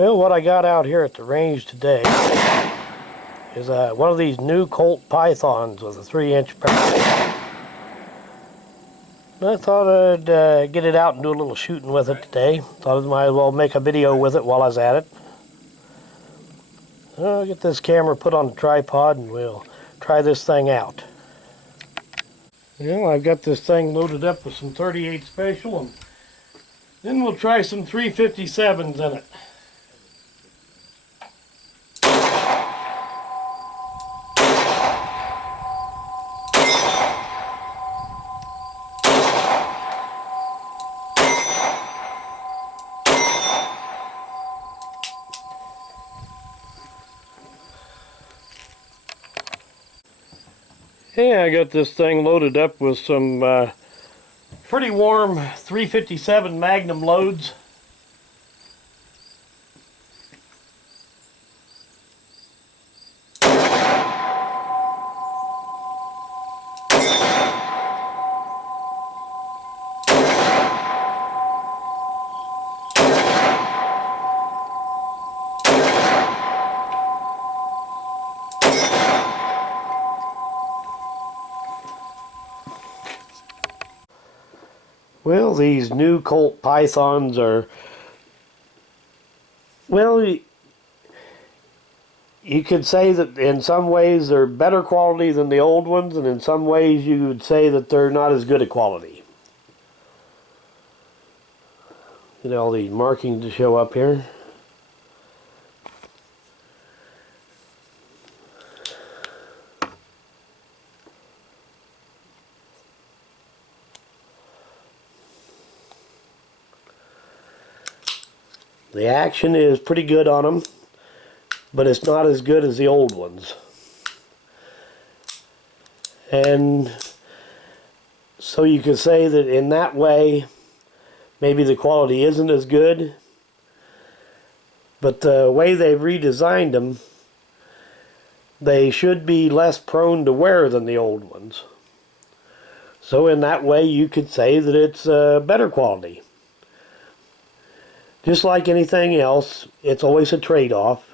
Well, what I got out here at the range today is one of these new Colt Pythons with a 3-inch barrel. I thought I'd get it out and do a little shooting with it today. Thought I might as well make a video with it while I was at it. I'll get this camera put on the tripod and we'll try this thing out. Well, I've got this thing loaded up with some 38 Special, and then we'll try some 357s in it. Yeah, I got this thing loaded up with some pretty warm 357 Magnum loads. Well, these new Colt Pythons are, well, you could say that in some ways they're better quality than the old ones, and in some ways you would say that they're not as good a quality. Get all these markings to show up here. The action is pretty good on them, but it's not as good as the old ones. And so you could say that in that way, maybe the quality isn't as good, but the way they've redesigned them, they should be less prone to wear than the old ones. So in that way, you could say that it's better quality. Just like anything else, it's always a trade-off.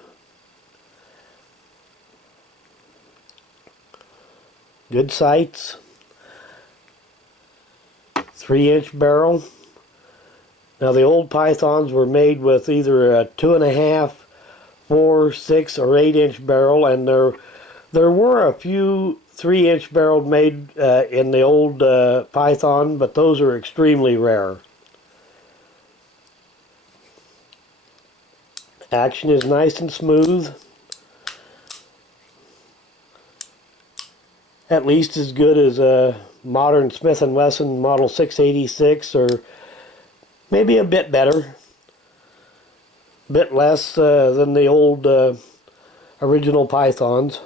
Good sights. 3-inch barrel. Now the old Pythons were made with either a 2.5, 4, 6, or 8-inch barrel, and there were a few 3-inch barrels made in the old Python, but those are extremely rare. Action is nice and smooth. At least as good as a modern Smith & Wesson Model 686, or maybe a bit better. A bit less than the old original Pythons.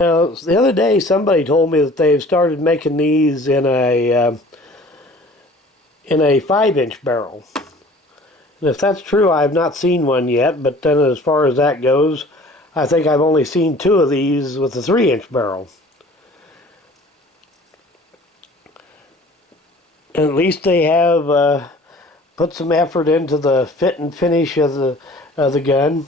Now, the other day somebody told me that they've started making these in a 5-inch barrel. And if that's true, I have not seen one yet, but then as far as that goes, I think I've only seen 2 of these with a 3-inch barrel. And at least they have put some effort into the fit and finish of the gun.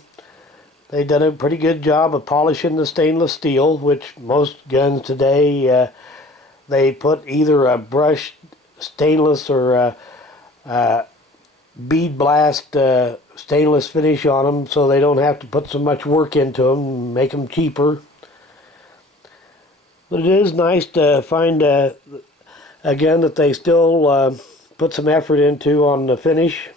They've done a pretty good job of polishing the stainless steel, which most guns today, they put either a brushed stainless or a bead blast stainless finish on them, so they don't have to put so much work into them and make them cheaper. But it is nice to find again that they still put some effort into on the finish.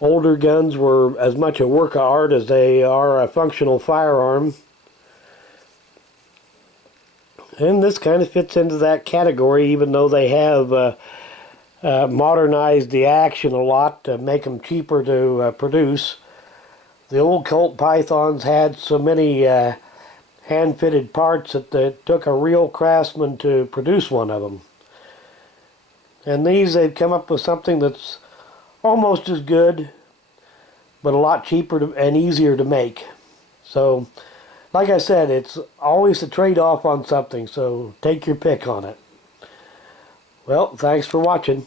Older guns were as much a work of art as they are a functional firearm, and this kind of fits into that category, even though they have modernized the action a lot to make them cheaper to produce. The old Colt Pythons had so many hand-fitted parts that it took a real craftsman to produce one of them. And these, they've come up with something that's almost as good, but a lot cheaper and easier to make. So, like I said, it's always a trade-off on something, so take your pick on it. Well, thanks for watching.